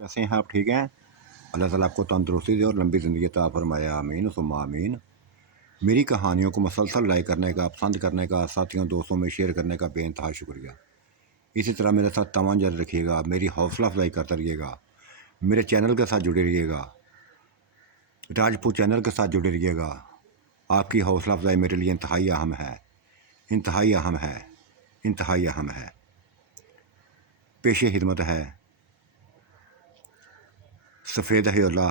कैसे हैं आप? ठीक हैं? अल्लाह ताला आपको तंदुरुस्ती दे और लंबी ज़िंदगी अता फ़रमाए, आमीन सुम्मा आमीन। मेरी कहानियों को मुसलसल लाइक करने का, पसंद करने का, साथियों दोस्तों में शेयर करने का बेइंतहा शुक्रिया। इसी तरह मेरे साथ तवज्जो जारी रखिएगा, मेरी हौसला अफजाई करते रहिएगा, मेरे चैनल के साथ जुड़े रहिएगा, राजपूत चैनल के साथ जुड़े रहिएगा। आपकी हौसला अफजाई मेरे लिए इंतहाई अहम है, इंतहाई अहम है, इंतहाई अहम है। पेशे खिदमत है सफ़ेद हयोला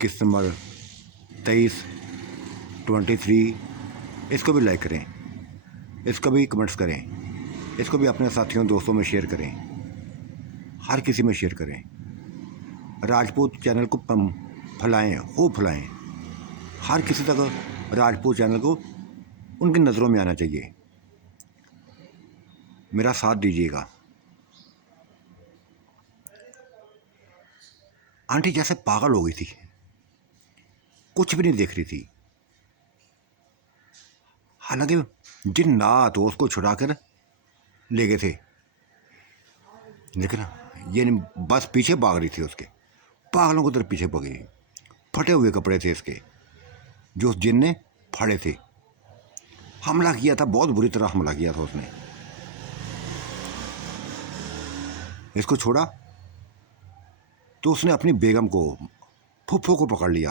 किस्त नंबर 23-23। इसको भी लाइक करें, इसको भी कमेंट्स करें, इसको भी अपने साथियों दोस्तों में शेयर करें, हर किसी में शेयर करें। राजपूत चैनल को फैलाएं, खूब फैलाएं। हर किसी तक राजपूत चैनल को उनकी नज़रों में आना चाहिए। मेरा साथ दीजिएगा। आंटी जैसे पागल हो गई थी, कुछ भी नहीं देख रही थी। हालांकि जिन्नात उसको छुड़ा कर ले गए थे, लेकिन ये नहीं, बस पीछे भाग रही थी उसके। पागलों की तरफ पीछे भागी। फटे हुए कपड़े थे इसके, जो उस जिन ने फाड़े थे। हमला किया था, बहुत बुरी तरह हमला किया था उसने। इसको छोड़ा तो उसने अपनी बेगम को, फुफ्फो को पकड़ लिया।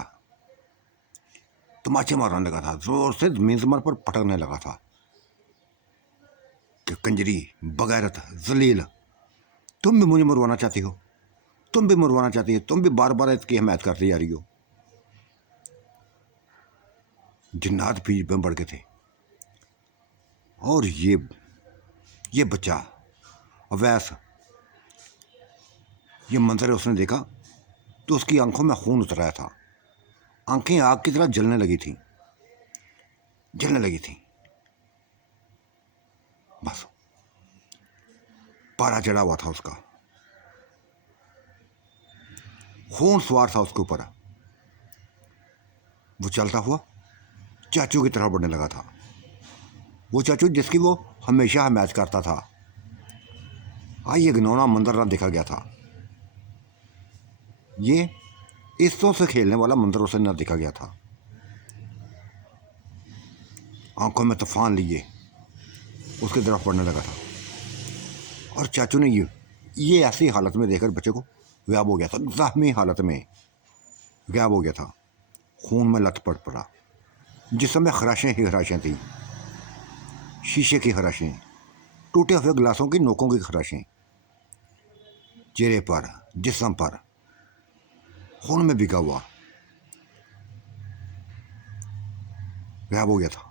तमाचे मारने लगा था, जोर से ज़मीन ज़मीन पर पटकने लगा था कि कंजरी, बगैरत, जलील, तुम भी मुझे मरवाना चाहती हो, तुम भी मरवाना चाहती हो, तुम भी बार बार इसकी हिमायत करती जा रही हो। जिन्नात भी में बढ़ गए थे। और ये बच्चा अवैस, ये मंजर उसने देखा तो उसकी आंखों में खून उतर आया था। आंखें आग की तरह जलने लगी थी, जलने लगी थी। बस पारा चढ़ा हुआ था उसका, खून सवार था उसके ऊपर। वो चलता हुआ चाचू की तरफ बढ़ने लगा था। वो चाचू जिसकी वो हमेशा हिमायत करता था। ये घिनौना मंजर ना देखा गया था। ये इस्तों से खेलने वाला मंजर उसे न देखा गया था। आंखों में तूफान लिए उसकी तरफ बढ़ने लगा था। और चाचू ने ये ऐसी हालत में देखकर बच्चे को गायब हो गया था, जख्मी हालत में गायब हो गया था। खून में लथपथ पड़ा। जिसम में खराशें ही खराशें थी, शीशे की खराशें, टूटे हुए गिलासों की नोकों की खराशें। चेहरे पर, जिस्म पर खून में बिका हुआ गायब हो गया था।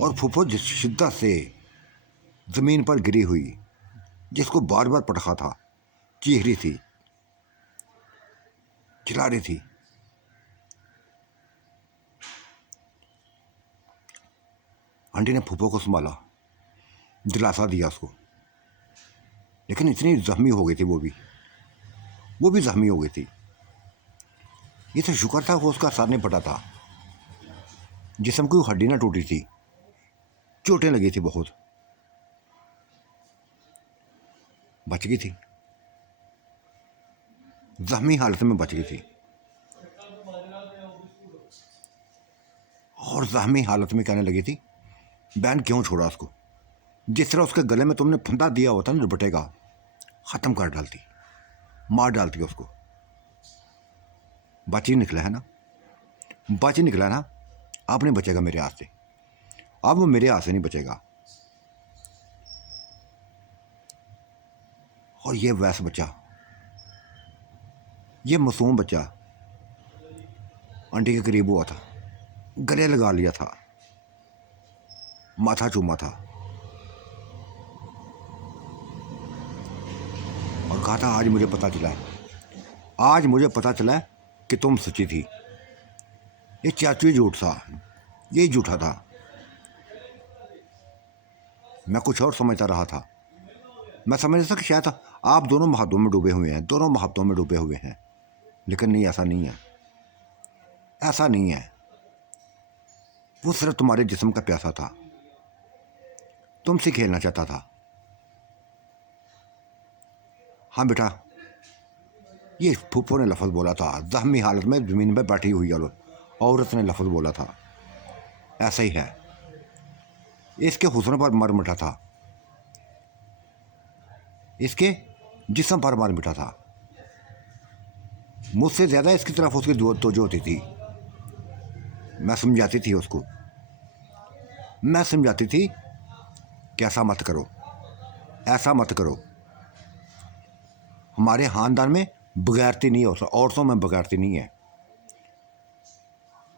और फूफो जिस शिद्दत से ज़मीन पर गिरी हुई, जिसको बार बार पटका था, चीख रही थी, चिल्ला रही थी। आंटी ने फूफो को संभाला, दिलासा दिया उसको, लेकिन इतनी जख्मी हो गई थी वो भी जख्मी हो गई थी। ये तो शुक्र था वो उसका सर नहीं फटा था, जिस्म की हड्डी ना टूटी थी। चोटें लगी थी बहुत, बच गई थी, जख्मी हालत में बच गई थी। और जख्मी हालत में कहने लगी थी, बहन क्यों छोड़ा उसको? जिस तरह उसके गले में तुमने फंदा दिया होता ना दुपट्टे का, ख़त्म कर डालती, मार डालती उसको। बच ही निकला है ना, बच ही निकला ना। अब नहीं बचेगा मेरे हाथ से, अब वो मेरे हाथ से नहीं बचेगा। और ये वैसा बच्चा, ये मासूम बच्चा आंटी के करीब हुआ था, गले लगा लिया था, माथा चूमा था और कहा था आज मुझे पता चला, आज मुझे पता चला कि तुम सच्ची थी। ये चाचू ही झूठ था, यही झूठा था। मैं कुछ और समझता रहा था। मैं समझता था कि शायद आप दोनों मोहब्बतों में डूबे हुए हैं, दोनों मोहब्बतों में डूबे हुए हैं। लेकिन नहीं, ऐसा नहीं है, ऐसा नहीं है। वो सिर्फ तुम्हारे जिस्म का प्यासा था, तुमसे खेलना चाहता था। हाँ बेटा, ये फूफो ने लफ्ज़ बोला था, ज़ख्मी हालत में ज़मीन पर बैठी हुई औरत ने लफ्ज़ बोला था। ऐसा ही है, इसके हुस्न पर मर मिटा था, इसके जिस्म पर मर मिटा था। मुझसे ज़्यादा इसकी तरफ उसकी तवज्जो होती थी। मैं समझाती थी उसको, मैं समझाती थी कि ऐसा मत करो, ऐसा मत करो। हमारे ख़ानदान में बगैरती नहीं है, औरतों में बगैरती नहीं है।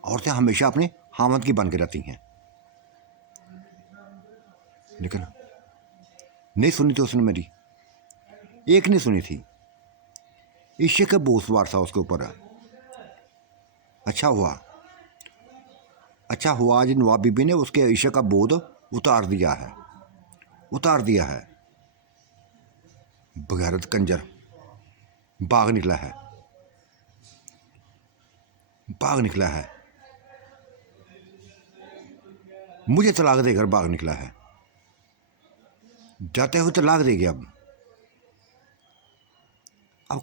औरतें हमेशा अपने खामद की बन के रहती हैं। लेकिन नहीं सुनी थी उसने मेरी, एक नहीं सुनी थी। इश्क का बोसवार था उसके ऊपर। अच्छा हुआ, अच्छा हुआ आज नवाब बीबी ने उसके इश्क का बोझ उतार दिया है, उतार दिया है। बगैरत कंजर बाग निकला है, बाग निकला है, मुझे तलाक देकर बाग निकला है। जाते हुए तलाक देगी अब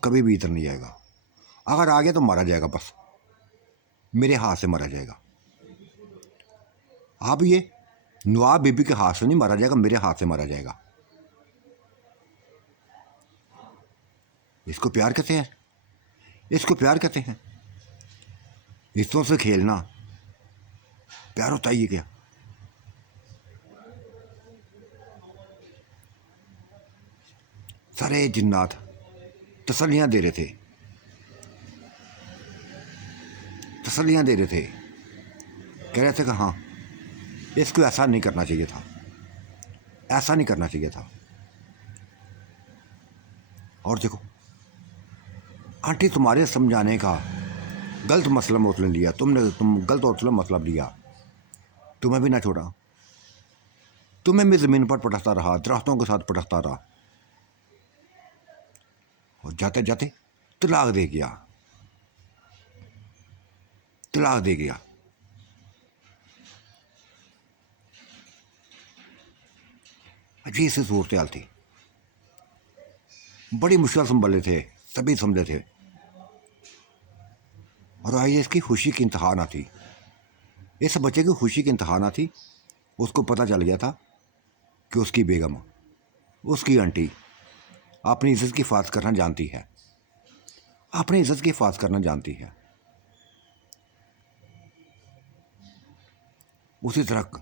कभी भी इधर नहीं आएगा। अगर आ गया तो मारा जाएगा, बस मेरे हाथ से मारा जाएगा। अब ये नवाब बीबी के हाथ से नहीं मारा जाएगा, मेरे हाथ से मारा जाएगा। इसको प्यार कहते हैं, इसको प्यार कहते हैं। रिश्तों से खेलना प्यार होता ही है क्या? सारे जिन्नात तसल्लियाँ दे रहे थे, तसल्लियाँ दे रहे थे, कह रहे थे कि हाँ इसको ऐसा नहीं करना चाहिए था, ऐसा नहीं करना चाहिए था। और देखो आंटी, तुम्हारे समझाने का गलत मसला उसने लिया, तुम गलत मसला लिया, तुम्हें भी ना छोड़ा, तुम्हें भी ज़मीन पर पटकता रहा, दरख्तों के साथ पटकता रहा, और जाते जाते तलाक दे गया, तलाक दे गया। अजीब सी सूरत हाल थी, बड़ी मुश्किल संभले थे, सभी समझे थे। और आई इसकी खुशी की इंतहा ना थी, इस बच्चे की खुशी की इंतहा ना थी। उसको पता चल गया था कि उसकी बेगम, उसकी आंटी अपनी इज्जत की हिफाजत करना जानती है, अपनी इज्जत की हिफाजत करना जानती है। उसी तरह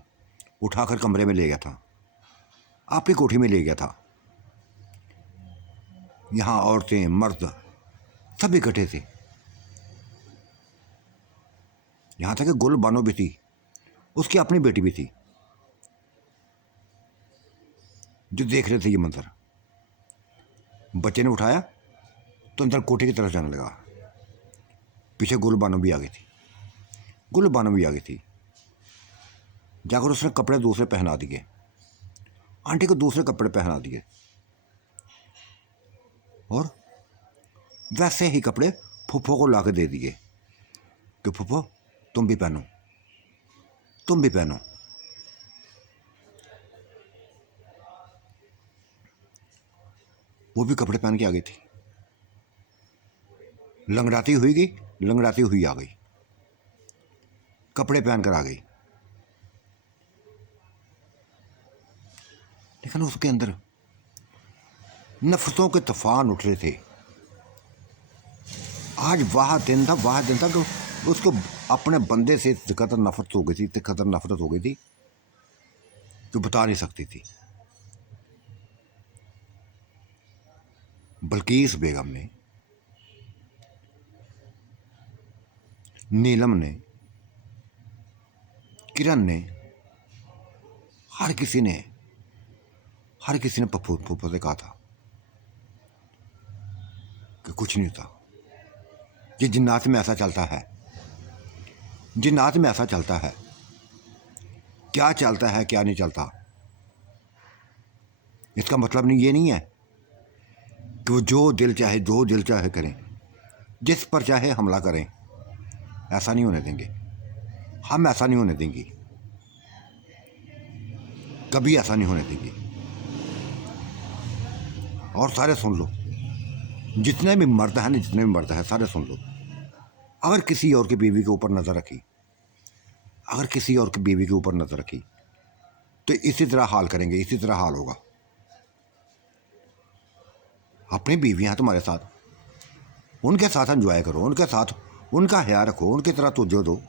उठाकर कमरे में ले गया था, अपनी कोठी में ले गया था। यहाँ औरतें मर्द सब इकट्ठे थे, यहाँ तक कि गुल बानो भी थी, उसकी अपनी बेटी भी थी, जो देख रहे थे ये मंजर। बच्चे ने उठाया तो अंदर कोठी की तरफ जाने लगा, पीछे गुल बानो भी आ गई थी, गुल बानो भी आ गई थी। जाकर उसने कपड़े दूसरे पहना दिए, आंटी को दूसरे कपड़े पहना दिए, और वैसे ही कपड़े फूफो को ला के दे दिए कि फूफो तुम भी पहनो, तुम भी पहनो। वो भी कपड़े पहन के आ गई थी, लंगड़ाती हुई गई, लंगड़ाती हुई आ गई, कपड़े पहन कर आ गई। लेकिन उसके अंदर नफरतों के तूफान उठ रहे थे। आज वह दिन था, वह दिन था कि उसको अपने बंदे से कदर नफरत हो गई थी, कदर नफरत हो गई थी जो बता नहीं सकती थी। बल्कीस बेगम ने, नीलम ने, किरण ने, हर किसी ने पप्पू फूफो से कहा था कि कुछ नहीं होता, ये जिन्नात में ऐसा चलता है, जिन्नात में ऐसा चलता है, क्या चलता है क्या नहीं चलता। इसका मतलब ये नहीं है कि वो जो दिल चाहे करें, जिस पर चाहे हमला करें। ऐसा नहीं होने देंगे, हम ऐसा नहीं होने देंगे, कभी ऐसा नहीं होने देंगे। और सारे सुन लो, जितने भी मर्द हैं ना, जितने भी मर्द हैं सारे सुन लो, अगर किसी और की बीवी के ऊपर नज़र रखी, अगर किसी और की बीवी के ऊपर नज़र रखी तो इसी तरह हाल करेंगे, इसी तरह हाल होगा। अपनी बीवी हैं तुम्हारे साथ, उनके साथ एंजॉय करो, उनके साथ उनका ख्याल रखो, उनकी तरह तवज्जो दो।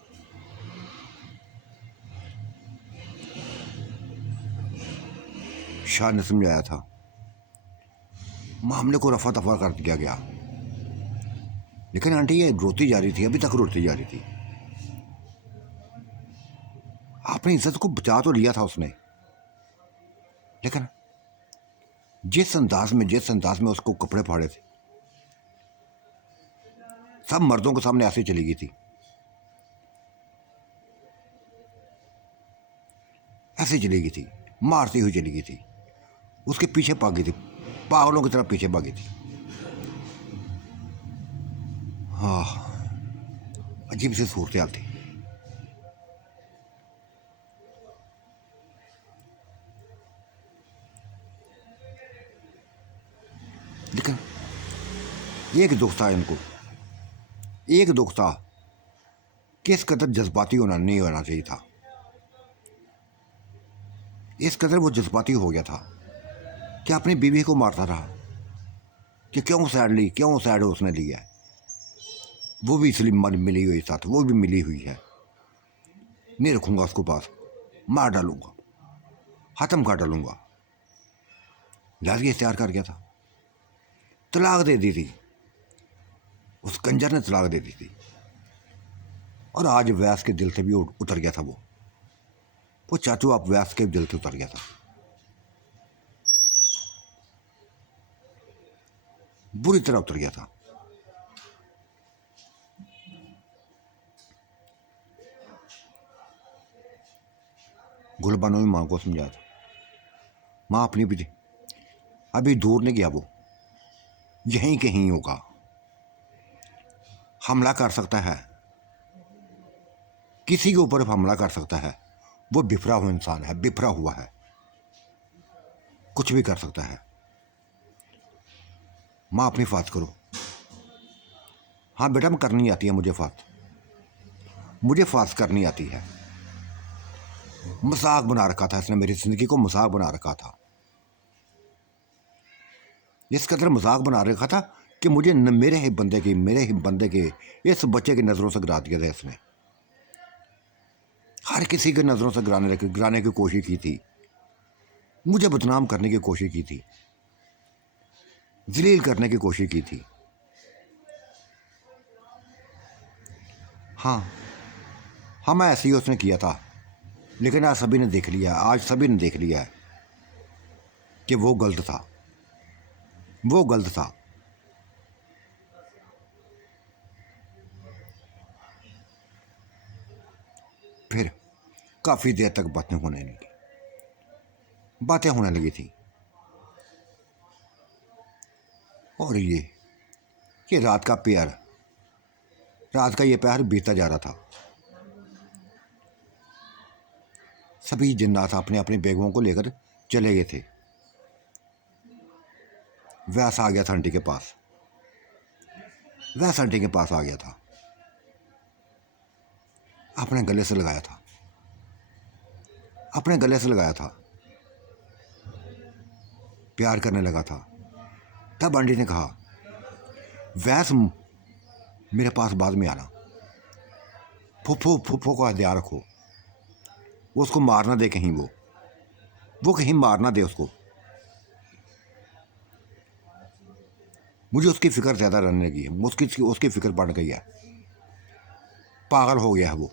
शाह ने समझाया था, मामले को रफा दफा कर दिया गया, लेकिन आंटी ये रोती जा रही थी, अभी तक रोती जा रही थी। आपने इज्जत को बचा तो लिया था उसने, लेकिन जिस अंदाज में उसको कपड़े फाड़े थे, सब मर्दों के सामने ऐसे चली गई थी, ऐसे चली गई थी, मारती हुई चली गई थी, उसके पीछे भागी थी, पागलों की तरह पीछे भागी थी। हाँ, अजीब सी सूरत हाल थी। लेकिन एक दुख था इनको, एक दुख था कि इस कदर जज्बाती होना नहीं होना चाहिए था। इस कदर वो जज्बाती हो गया था कि अपनी बीवी को मारता रहा कि क्यों साइड ली, क्यों साइड उसने लिया है, वो भी इसलिए मिली हुई साथ, वो भी मिली हुई है, नहीं रखूंगा उसको पास, मार डालूंगा, ख़त्म कर डालूंगा। लाजगी इख्तियार कर गया था, तलाक दे दी थी, उस कंजर ने तलाक दे दी थी। और आज व्यास के दिल से भी उतर गया था वो चाचू आप व्यास के दिल से उतर गया था, बुरी तरह उतर गया था। गुलबानो भी माँ को समझाया था, माँ अपनी भी अभी दूर नहीं गया, वो यहीं कहीं होगा, हमला कर सकता है, किसी के ऊपर हमला कर सकता है, वो बिफरा हुआ इंसान है, बिफरा हुआ है, कुछ भी कर सकता है। माँ अपनी फात करो। हाँ बेटा, मैं करनी आती है मुझे फात, मुझे फात करनी आती है। मजाक बना रखा था इसने, मेरी जिंदगी को मजाक बना रखा था, इस कदर मजाक बना रखा था कि मुझे मेरे ही बंदे के इस बच्चे की नज़रों से गिरा दिया था इसने। हर किसी की नज़रों से गिराने की कोशिश की थी, मुझे बदनाम करने की कोशिश की थी, जलील करने की कोशिश की थी। हाँ हाँ, मैं ऐसे ही उसने किया था, लेकिन आज सभी ने देख लिया, आज सभी ने देख लिया है कि वो गलत था, वो गलत था। फिर काफ़ी देर तक बातें होने लगी थी। और ये रात का प्यार, रात का ये प्यार बीतता जा रहा था। सभी जिन्नात अपने अपने बेगमों को लेकर चले गए थे। व्यास आ गया था आंटी के पास, व्यास आंटी के पास आ गया था, अपने गले से लगाया था, अपने गले से लगाया था, प्यार करने लगा था। तब आंटी ने कहा, वैस मेरे पास बाद में आना, फुफ्फो का ध्यान रखो, उसको मारना दे कहीं, वो कहीं मारना दे उसको, मुझे उसकी फिक्र ज़्यादा रहने लगी है, उसकी फिक्र बढ़ गई है, पागल हो गया है वो।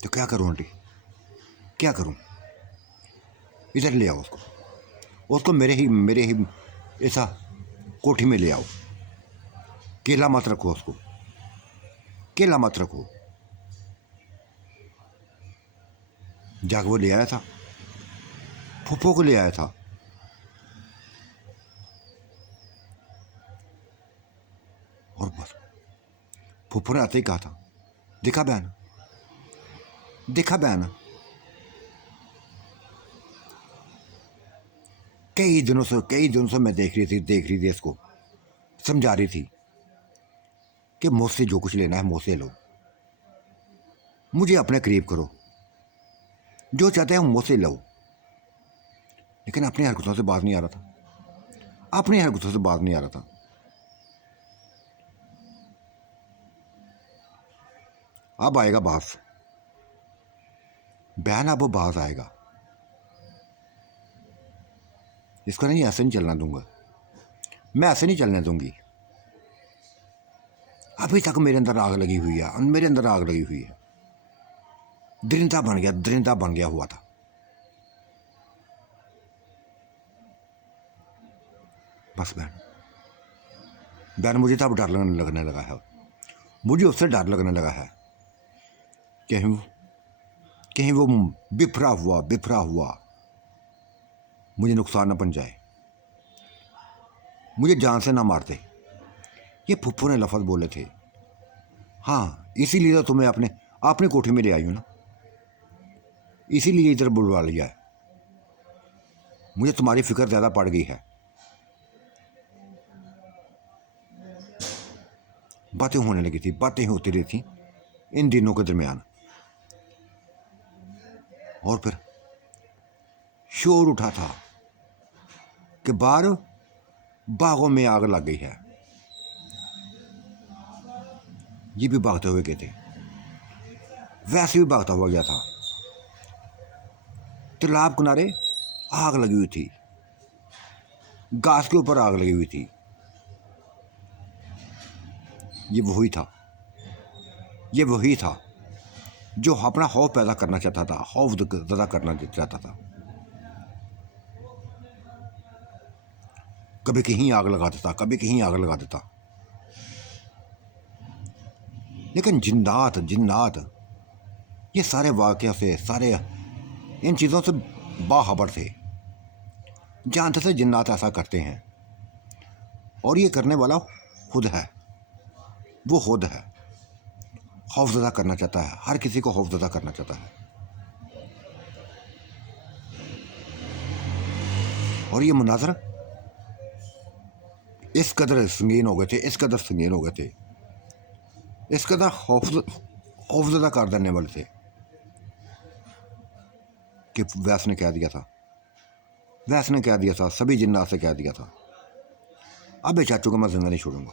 तो क्या करूं आंटी, क्या करूं? इधर ले आओ उसको मेरे ही ऐसा कोठी में ले आओ, केला मत रखो उसको, केला मत रखो। जाके वो ले आया था, फुफ्फो को ले आया था, और बस फुफ्फो ने आते ही कहा था, देखा बहन, देखा बहन, कई दिनों से मैं देख रही थी इसको, समझा रही थी कि मुझसे जो कुछ लेना है मुझसे लो, मुझे अपने करीब करो, जो चाहते हैं मुझसे लो। लेकिन अपनी हरकतों से बाज नहीं आ रहा था, अपनी हरकतों से बाज नहीं आ रहा था। अब आएगा बास, बहन अब वो बास आएगा। इसको नहीं, ऐसे नहीं चलना दूंगा, मैं ऐसे नहीं चलने दूंगी। अभी तक मेरे अंदर आग लगी हुई है, मेरे अंदर आग लगी हुई है। दरिंदा बन गया हुआ था। बस बहन मुझे तो अब डर लगने लगा है, मुझे उससे डर लगने लगा है। कहीं वो बिफरा हुआ मुझे नुकसान न पहुंचाए, मुझे जान से ना मारते। ये फुप्पो ने लफ्ज़ बोले थे। हाँ, इसीलिए तो तुम्हें अपनी कोठी में ले आई हूँ ना, इसीलिए इधर बुलवा लिया है। मुझे तुम्हारी फिक्र ज़्यादा पड़ गई है। बातें होने लगी थी, बातें होती रही थी इन दिनों के दरमियान। और फिर शोर उठा था कि बाहर बागों में आग लग गई है। ये भी भागते हुए गए थे, वैसे भी भागता हुआ गया था। तालाब किनारे आग लगी हुई थी, घास के ऊपर आग लगी हुई थी। ये वही था जो अपना खौफ पैदा करना चाहता था, खौफ ज़्यादा करना चाहता था। कभी कहीं आग लगा देता, कभी कहीं आग लगा देता। लेकिन जिन्नात ये सारे वाक़या से, सारे इन चीज़ों से बाखबर थे, जानते थे जिन्नात ऐसा करते हैं। और ये करने वाला खुद है, वो खुद है। खौफज़दा करना चाहता है, हर किसी को खौफज़दा करना चाहता है। और ये मुनाज़र इस कदर संगीन हो गए थे, इस कदर खौफज़दा कर देने वाले थे कि वैस ने कह दिया था, सभी जिन्नात से कह दिया था, अब इस चाचू को मैं जिंदा नहीं छोड़ूंगा,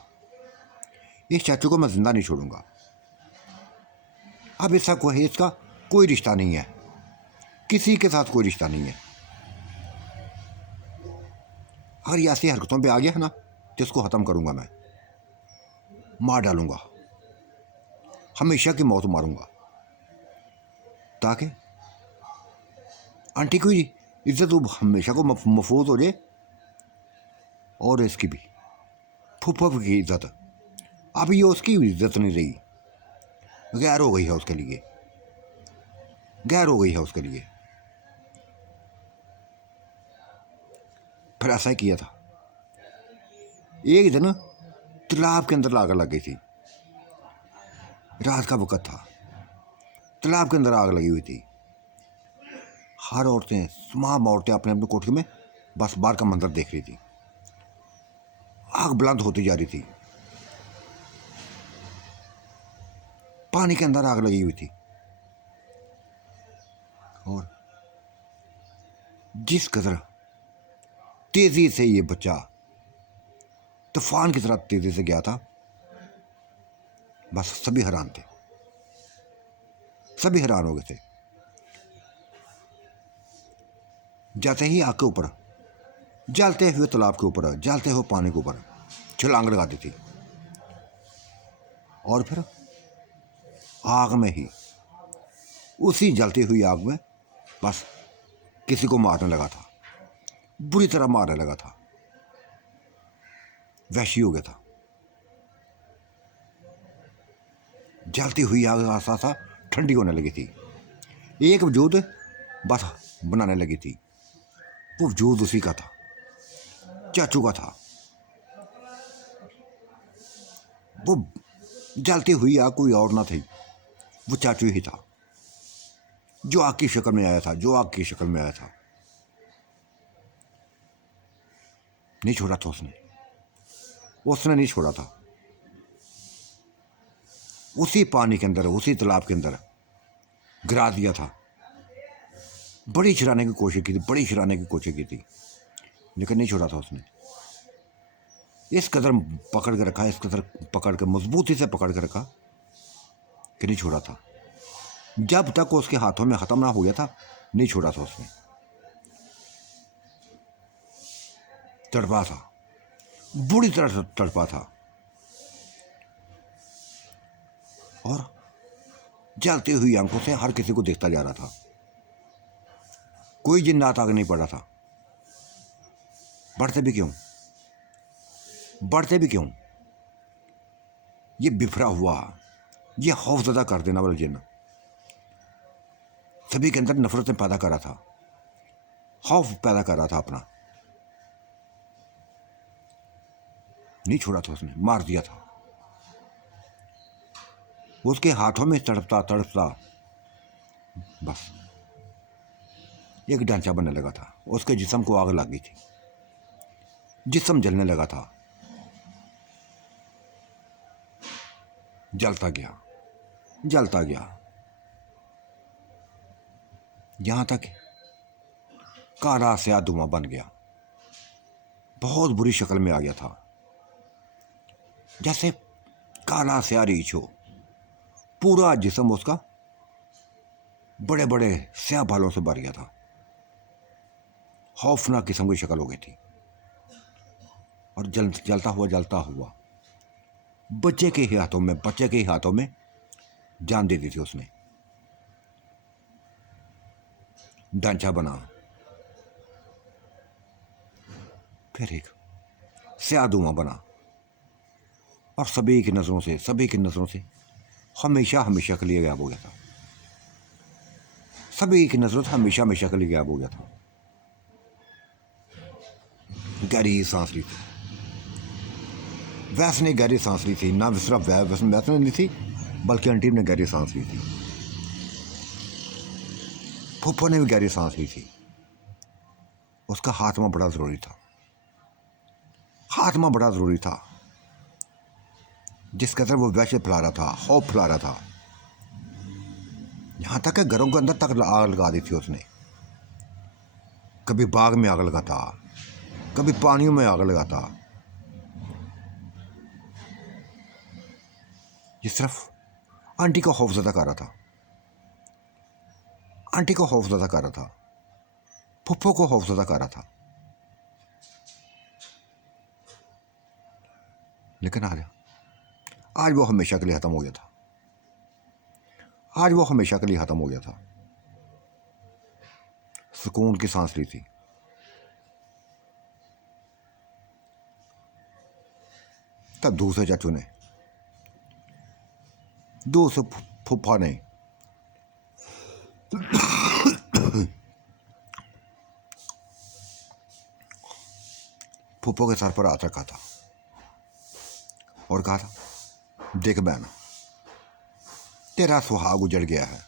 इस चाचू को मैं जिंदा नहीं छोड़ूंगा। अब इसका कोई रिश्ता नहीं है, किसी के साथ कोई रिश्ता नहीं है। अगर ये ऐसी हरकतों पे आ गया है ना तो इसको ख़त्म करूंगा, मैं मार डालूंगा, हमेशा की मौत मारूंगा, ताकि आंटी की इज्जत हमेशा को महफूज हो जाए, और इसकी भी फूफा की इज्जत। अब ये उसकी इज्जत नहीं रही, गैर हो गई है उसके लिए। फिर ऐसा ही किया था। एक दिन तालाब के अंदर आग लग गई थी, रात का वक़्त था, तालाब के अंदर आग लगी हुई थी। हर औरतें, तमाम औरतें अपने अपने कोठी में बस बाहर का मंजर देख रही थी। आग बुलंद होती जा रही थी, पानी के अंदर आग लगी हुई थी। और जिस कदर तेजी से ये बच्चा तूफान की तरह तेजी से गया था, बस सभी हैरान हो गए थे। जाते ही आग के ऊपर, जलते हुए तालाब के ऊपर, जलते हुए पानी के ऊपर छलांग लगा दी थी। और फिर आग में ही, उसी जलती हुई आग में बस किसी को मारने लगा था, बुरी तरह मारने लगा था, वैशी हो गया था। जलती हुई आग आसा सा ठंडी होने लगी थी, एक वजूद बस बनाने लगी थी। वो वजूद उसी का था, चाचू का था। वो जलती हुई आग कोई और ना थी, वो चाचू ही था, जो आग की शक्ल में आया था। नहीं छोड़ा था उसने, उसने नहीं छोड़ा था। उसी पानी के अंदर, उसी तालाब के अंदर गिरा दिया था। बड़ी छिड़ाने की कोशिश की थी, बड़ी छिड़ाने की कोशिश की थी, लेकिन नहीं छोड़ा था उसने। इस कदर पकड़ के रखा, इस कदर पकड़ के, मजबूती से पकड़ के रखा कि नहीं छोड़ा था। जब तक उसके हाथों में ख़त्म ना हो गया था, नहीं छोड़ा था उसने। तड़पा था, बुरी तरह तड़पा था, और जलती हुई आंखों से हर किसी को देखता जा रहा था। कोई जिन्नात आगे नहीं पड़ा था। बढ़ते भी क्यों, बढ़ते भी क्यों? ये बिफरा हुआ, ये खौफजदा कर देना वाला जिन्न सभी के अंदर नफरतें पैदा कर रहा था, खौफ पैदा कर रहा था अपना। नहीं छोड़ा था उसने, मार दिया था। उसके हाथों में तड़पता तड़पता बस एक ढांचा बनने लगा था। उसके जिस्म को आग लग गई थी, जिस्म जलने लगा था, जलता गया, जलता गया, यहां तक काला स्याह धुआं बन गया। बहुत बुरी शक्ल में आ गया था, जैसे काला स्याह रीछ हो। पूरा जिस्म उसका बड़े बड़े स्याह बालों से भर गया था। खौफनाक किस्म की शक्ल हो गई थी, और जलता हुआ जलता हुआ बच्चे के ही हाथों में, बच्चे के ही हाथों में जान दे दी थी उसने। ढांचा बना, फिर एक स्याह धुआं बना, और सभी की नज़रों से, सभी की नज़रों से हमेशा हमेशा के लिए गायब हो गया था। सभी की नज़रों से हमेशा हमेशा के लिए गायब हो गया था। गहरी सांस ली थी, वैस ने गहरी सांस ली थी, ना सिर्फ वैस ने ली थी, बल्कि आंटी ने गहरी सांस ली थी, फूफो ने भी गहरी सांस ली थी। उसका खात्मा बड़ा ज़रूरी था, खात्मा बड़ा ज़रूरी था। जिस कदर वो वहशत फैला रहा था, खौफ फैला रहा था, यहाँ तक कि घरों के अंदर तक आग लगा दी थी उसने। कभी बाग में आग लगाता, कभी पानियों में आग लगाता। ये सिर्फ आंटी को खौफजदा कर रहा था, आंटी को खौफजदा कर रहा था, फुफ्फो को खौफजदा कर रहा था। लेकिन आज वो हमेशा के लिए ख़त्म हो गया था। आज वो हमेशा के लिए ख़त्म हो गया था। सुकून की सांस ली थी। तब दूसरे चाचू ने, दूसरे फुफ्फा ने फुफ्फो के सर पर हाथ रखा था और कहा था, देख बहन, तेरा सुहाग उजड़ गया है,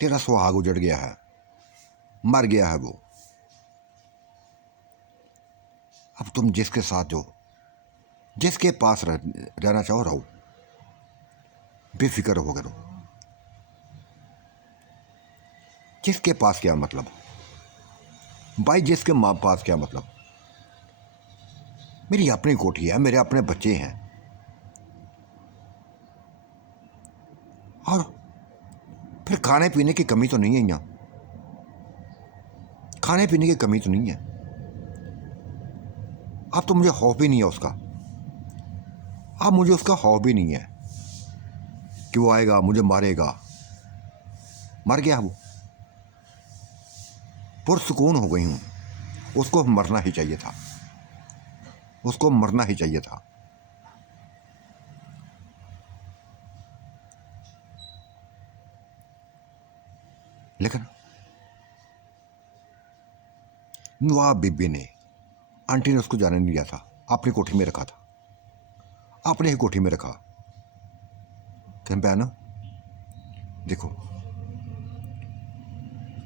तेरा सुहाग उजड़ गया है, मर गया है वो। अब तुम जिसके साथ जो, जिसके पास रहना चाहो रहो, बेफिक्र हो करो। जिसके पास क्या मतलब भाई, जिसके माँ पास क्या मतलब? मेरी अपनी कोठी है, मेरे अपने बच्चे हैं, और फिर खाने पीने की कमी तो नहीं है यहाँ, खाने पीने की कमी तो नहीं है। अब तो मुझे खौफ भी नहीं है उसका, अब मुझे उसका खौफ भी नहीं है कि वो आएगा मुझे मारेगा। मर गया वो, पुरसुकून हो गई हूँ। उसको मरना ही चाहिए था, उसको मरना ही चाहिए था। लेकिन नवाब बीबी ने, आंटी ने उसको जाने नहीं दिया था, अपनी कोठी में रखा था, अपने ही कोठी में रखा। कहन बहन देखो,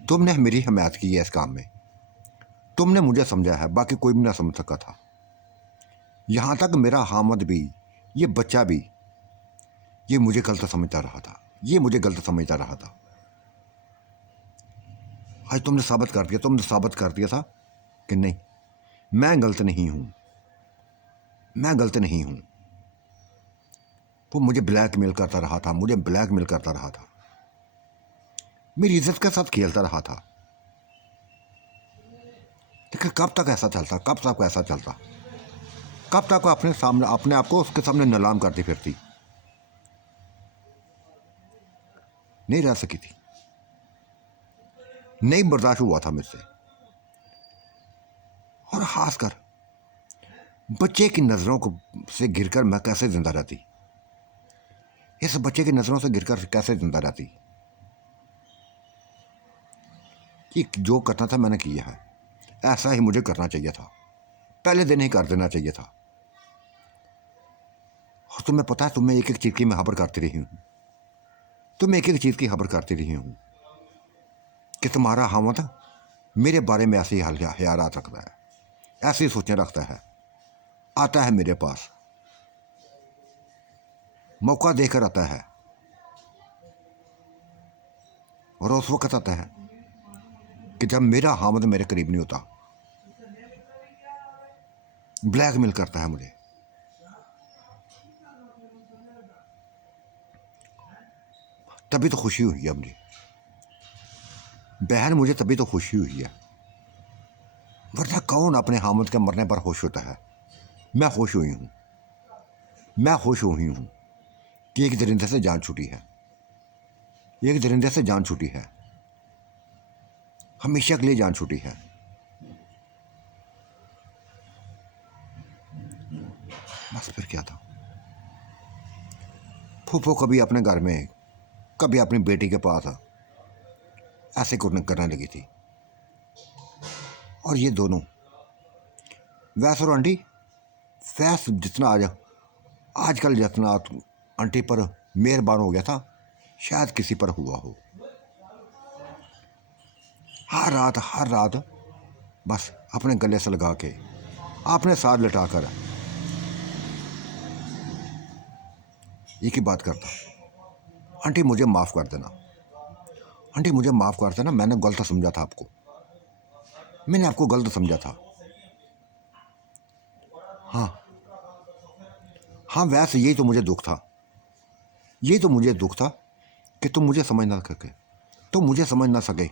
तुमने मेरी हिमायत की है इस काम में, तुमने मुझे समझा है, बाकी कोई भी ना समझ सका था। यहाँ तक मेरा हामिद भी, ये बच्चा भी, ये मुझे गलत समझता रहा था, ये मुझे गलत समझता रहा था। आज तुमने साबित कर दिया, तुमने साबित कर दिया था कि नहीं, मैं गलत नहीं हूँ, मैं गलत नहीं हूँ। वो मुझे ब्लैकमेल करता रहा था, मुझे ब्लैकमेल करता रहा था, मेरी इज्जत के साथ खेलता रहा था। लेकिन कब तक ऐसा चलता, कब तक ऐसा चलता, कब तक अपने सामने, अपने आप को उसके सामने नीलाम करती फिरती। नहीं रह सकी थी, नहीं बर्दाश्त हुआ था मुझसे। और खासकर बच्चे की नज़रों को से गिरकर मैं कैसे जिंदा रहती, इस बच्चे की नज़रों से गिरकर कैसे जिंदा रहती। कि जो करना था मैंने किया है, ऐसा ही मुझे करना चाहिए था, पहले दिन ही कर देना चाहिए था। और तुम्हें पता है, तुम्हें एक एक चीज़ की मैं खबर करती रही हूँ, तुम्हें एक एक चीज़ की खबर करती रही हूँ कि तुम्हारा हामिद मेरे बारे में ऐसे ही ख्यालात रखता है, ऐसी सोचें रखता है, आता है मेरे पास, मौका देकर आता है, और उस वक्त आता है कि जब मेरा हामिद मेरे करीब नहीं होता, ब्लैकमेल करता है मुझे। तभी तो खुशी हुई है मुझे बहन, मुझे तभी तो खुशी हुई है, वरना कौन अपने हामिद के मरने पर खुश होता है। मैं खुश हुई हूँ, मैं खुश हुई हूँ कि एक दरिंदे से जान छूटी है, एक दरिंदे से जान छूटी है, हमेशा के लिए जान छूटी है। बस फिर क्या था। फूफो कभी अपने घर में, कभी अपनी बेटी के पास ऐसे करने लगी थी, और ये दोनों, वैस और आंटी, वैस जितना आजकल जितना आंटी पर मेहरबान हो गया था, शायद किसी पर हुआ हो। हर रात बस अपने गले से लगा के, अपने साथ लटाकर एक ही बात करता, आंटी मुझे माफ़ कर देना, आंटी मुझे माफ़ कर देना, मैंने गलत समझा था आपको, मैंने आपको गलत समझा था। हाँ हाँ, वैसे यही तो मुझे दुख था, यही तो मुझे दुख था कि तुम मुझे समझ ना सके, तुम मुझे समझ ना सके।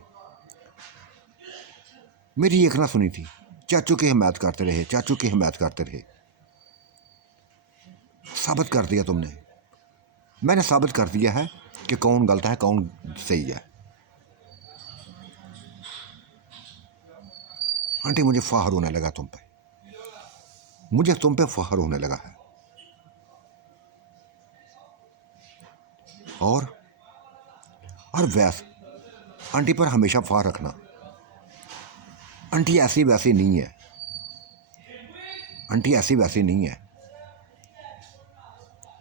मेरी एक ना सुनी थी, चाचू की हिमायत करते रहे, चाचू की हिमायत करते रहे। साबित कर दिया तुमने, मैंने साबित कर दिया है कि कौन गलत है, कौन सही है। आंटी मुझे फख्र होने लगा तुम पे, मुझे तुम पे फख्र होने लगा है। और वैस आंटी पर हमेशा फख्र रखना, आंटी ऐसी वैसी नहीं है, आंटी ऐसी वैसी नहीं है,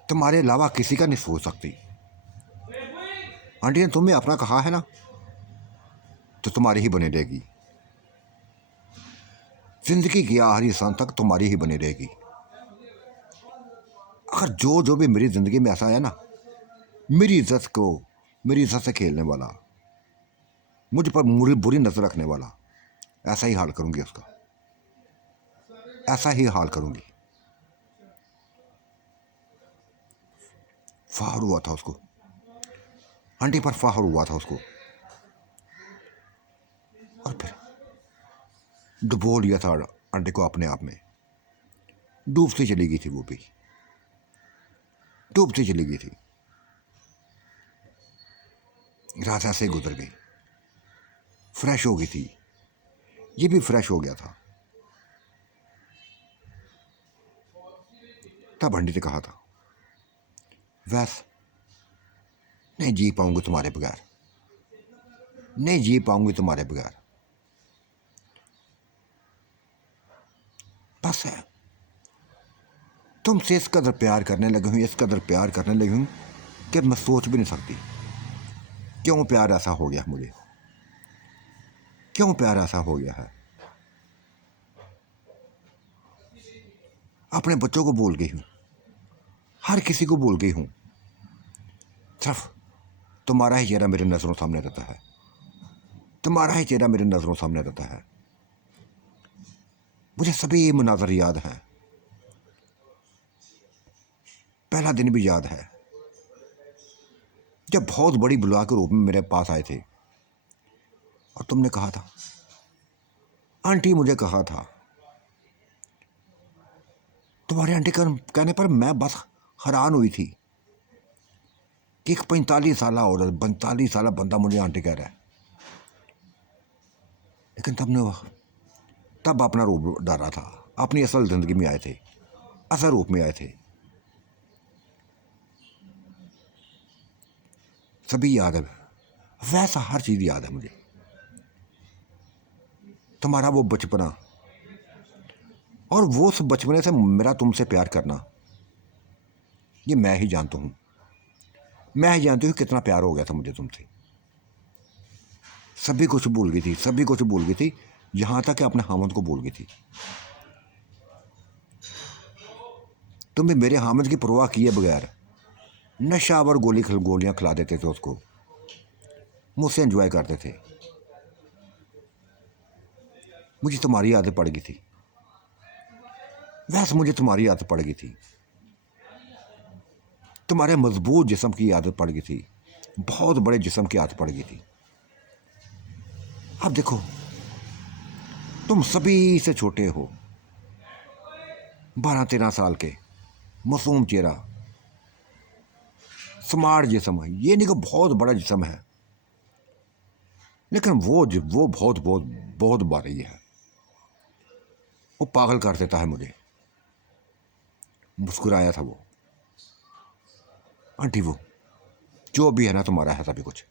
तुम्हारे अलावा किसी का नहीं सोच सकती। आंटी ने तुम्हें अपना कहा है ना, तो तुम्हारी ही बनी रहेगी, जिंदगी की आखिरी सांस तक तुम्हारी ही बनी रहेगी। अगर जो जो भी मेरी ज़िंदगी में ऐसा है ना, मेरी इज्जत से खेलने वाला, मुझ पर बुरी नज़र रखने वाला, ऐसा ही हाल करूंगी उसका, ऐसा ही हाल करूंगी। फख्र हुआ था उसको, आंटी पर फख्र हुआ था उसको, और फिर डुबो लिया था आंटी को अपने आप में, डूबती चली गई थी, वो भी डूबती चली गई थी। रात ऐसे गुजर गई, फ्रेश हो गई थी, ये भी फ्रेश हो गया था। तब आंटी ने कहा था, वैस नहीं जी पाऊंगी तुम्हारे बगैर, नहीं जी पाऊंगी तुम्हारे बगैर। बस है, तुमसे इस कदर प्यार करने लगी हूँ, इस कदर प्यार करने लगी हूँ कि मैं सोच भी नहीं सकती क्यों प्यार ऐसा हो गया मुझे, क्यों प्यार ऐसा हो गया है। अपने बच्चों को भूल गई हूँ, हर किसी को भूल गई हूँ। सिर्फ तुम्हारा ही चेहरा मेरे नज़रों सामने रहता है, तुम्हारा ही चेहरा मेरे नज़रों सामने रहता है। मुझे सभी मुनाज़र याद हैं, पहला दिन भी याद है जब बहुत बड़ी बुला के रूप में मेरे पास आए थे और तुमने कहा था, आंटी मुझे कहा था। तुम्हारे आंटी कहने पर मैं बस हैरान हुई थी कि एक 45 साल औरत, 45 साल बंदा मुझे आंटी कह रहा है। लेकिन तब अपना रूप डाला था, अपनी असल ज़िंदगी में आए थे, असल रूप में आए थे। सभी याद है, वैसा हर चीज़ याद है मुझे। तुम्हारा वो बचपना और वो उस बचपने से मेरा तुमसे प्यार करना, ये मैं ही जानता हूँ। मैं ही जानती हूँ कितना प्यार हो गया था मुझे तुमसे। सभी कुछ भूल गई थी, सभी कुछ भूल गई थी, यहाँ तक कि अपने हामिद को भूल गई थी। तुम्हें मेरे हामिद की परवाह किए बगैर नशा और गोलियां खिला देते थे उसको, मुझसे एंजॉय करते थे। मुझे तुम्हारी आदत पड़ गई थी, वैसे मुझे तुम्हारी आदत पड़ गई थी, तुम्हारे मजबूत जिस्म की आदत पड़ गई थी, बहुत बड़े जिस्म की आदत पड़ गई थी। अब देखो, तुम सभी से छोटे हो, 12-13 साल के, मासूम चेहरा, स्मार्ट जिस्म है, ये नहीं कि बहुत बड़ा जिस्म है, लेकिन वो बहुत बहुत बहुत भारी है। वो पागल कर देता है मुझे। मुस्कुराया था वो। आंटी वो जो भी है ना, तुम्हारा है सभी कुछ,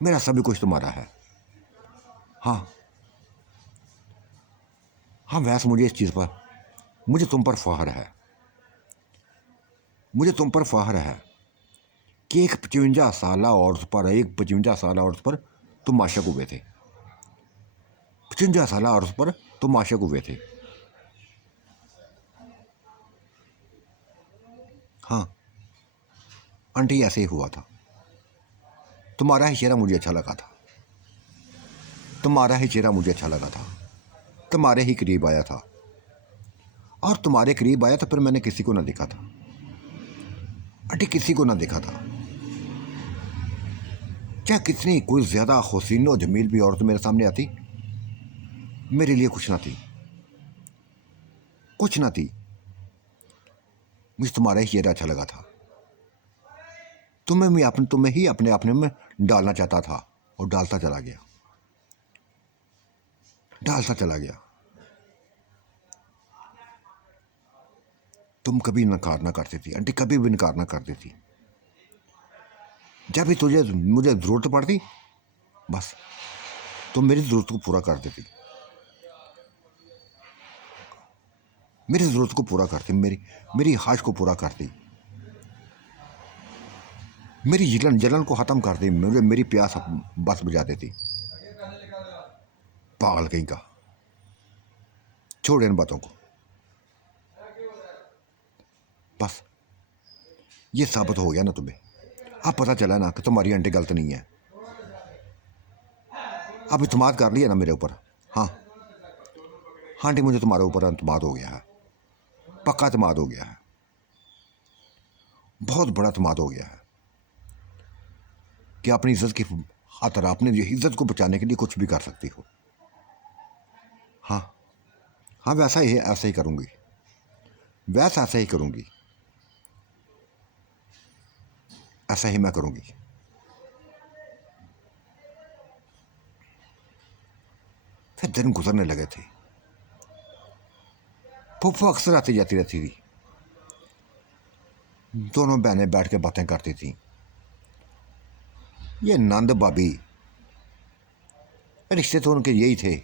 मेरा सभी कुछ तुम्हारा है। हाँ हाँ, वैसे मुझे इस चीज़ पर, मुझे तुम पर फख्र है, मुझे तुम पर फख्र है कि एक 55 साल औरत पर, एक 55 साल औरत पर तुम आशिक हुए थे। 55 साल औरत पर तुम आशिक हुए थे। हाँ आंटी, ऐसे ही हुआ था। तुम्हारा ही चेहरा मुझे अच्छा लगा था, तुम्हारा ही चेहरा मुझे अच्छा लगा था, तुम्हारे ही करीब आया था, और तुम्हारे करीब आया तो फिर मैंने किसी को ना देखा था आंटी, किसी को ना देखा था। चाहे कितनी कोई ज़्यादा हुसीन और जमील भी औरत मेरे सामने आती, मेरे लिए कुछ ना थी, कुछ ना थी। मुझे तुम्हारा ही चेहरा अच्छा लगा था। तुम्हें ही अपने में डालना चाहता था और डालता चला गया, डालता चला गया। तुम कभी इनकार ना करती थी आंटी, कभी भी इनकार ना करती थी। जब भी मुझे ज़रूरत पड़ती, बस तुम मेरी ज़रूरत को पूरा कर देती, मेरी ज़रूरत को पूरा करती, मेरी ख्वाहिश को पूरा करती, मेरी जलन को ख़त्म कर दी, मुझे मेरी प्यास बस बुझा देती। पागल कहीं का, छोड़ इन बातों को। बस ये साबित हो गया ना तुम्हें, अब पता चला ना कि तुम्हारी आंटी गलत नहीं है। अब इत्मीनान कर लिया ना मेरे ऊपर। हाँ हाँ आंटी, मुझे तुम्हारे ऊपर इत्मीनान हो गया है, पक्का इत्मीनान हो गया है, बहुत बड़ा इत्मीनान हो गया है कि अपनी इज्जत की खातिर, अपनी इज्जत को बचाने के लिए कुछ भी कर सकती हो। हाँ हाँ, वैसा ही है, ऐसा ही करूँगी, वैसा ऐसा ही करूँगी, ऐसा ही मैं करूँगी। फिर दिन गुजरने लगे थे। फूफा अक्सर आती जाती रहती थी, दोनों बहनें बैठ के बातें करती थीं। ये नंद भाभी, रिश्ते तो उनके यही थे,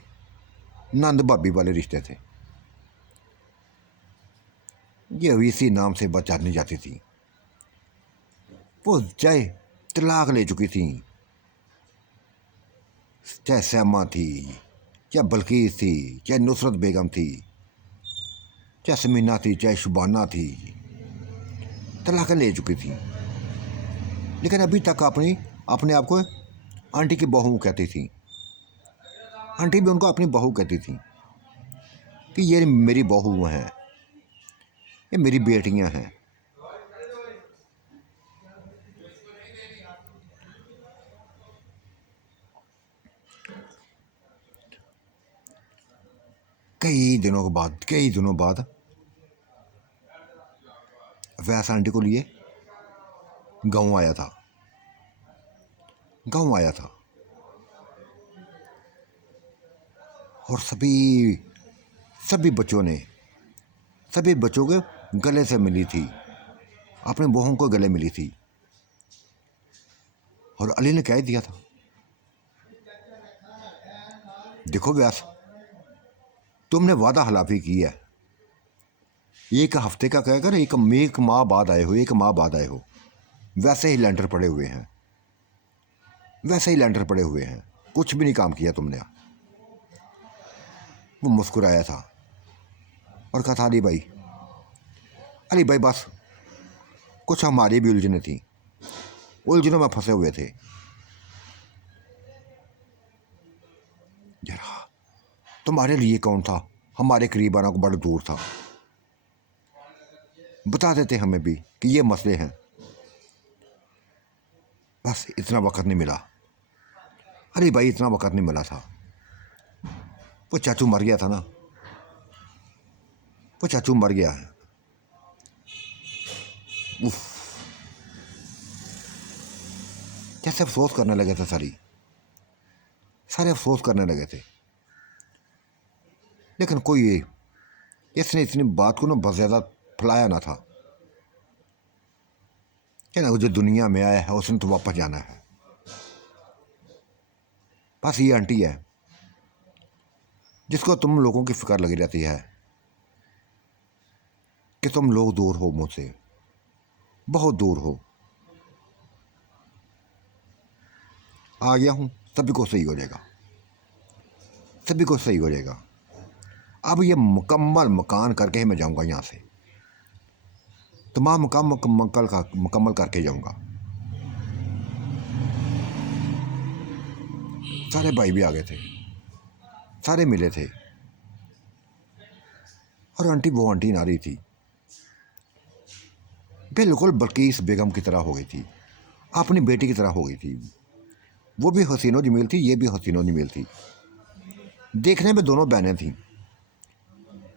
नंद भाभी वाले रिश्ते थे। ये इसी नाम से बचानी जाती थी। वो चाहे तलाक ले चुकी थी, चाहे श्यामा थी, चाहे बल्कीस थी, चाहे नुसरत बेगम थी, चाहे समीना थी, चाहे शुबाना थी, तलाक़ें ले चुकी थी, लेकिन अभी तक अपने आप को आंटी की बहू कहती थी। आंटी भी उनको अपनी बहू कहती थी कि ये मेरी बहू हैं, ये मेरी बेटियां हैं। कई दिनों बाद वैस आंटी को लिए गाँव आया था और सभी बच्चों के गले से मिली थी, अपने बहू को गले मिली थी। और अली ने कह दिया था, देखो व्यास, तुमने वादा खिलाफी की है, एक हफ्ते का कहकर एक माह बाद आए हो, वैसे ही लेंटर पड़े हुए हैं, कुछ भी नहीं काम किया तुमने। वो मुस्कुराया था और कहा था, अली भाई बस कुछ हमारी भी उलझने थी, उलझनों में फंसे हुए थे। जरा तुम्हारे लिए कौन था, हमारे करीब आना को बड़ा दूर था, बता देते हमें भी कि ये मसले हैं। बस इतना वक्त नहीं मिला, अरे भाई इतना वक्त नहीं मिला था। वो चाचू मर गया था ना, वो चाचू मर गया है। उफ, कैसे अफसोस करने लगे थे, सारे अफसोस करने लगे थे। लेकिन कोई इसने इतनी बात को ना बहुत ज़्यादा फैलाया ना था कि ना, जो दुनिया में आया है उसने तो वापस जाना है। बस ये आंटी है जिसको तुम लोगों की फिक्र लगी रहती है कि तुम लोग दूर हो मुझसे, बहुत दूर हो। आ गया हूँ, सभी को सही हो जाएगा। अब ये मुकम्मल मकान करके ही मैं जाऊँगा यहाँ से, तमाम काम मुकम्मल करके जाऊँगा। सारे भाई भी आ गए थे, सारे मिले थे और वो आंटी नारी थी, बिल्कुल बल्कीस बेगम की तरह हो गई थी, अपनी बेटी की तरह हो गई थी। वो भी हसीनो जमील थी, ये भी हसीनो जमील थी। देखने में दोनों बहनें थीं।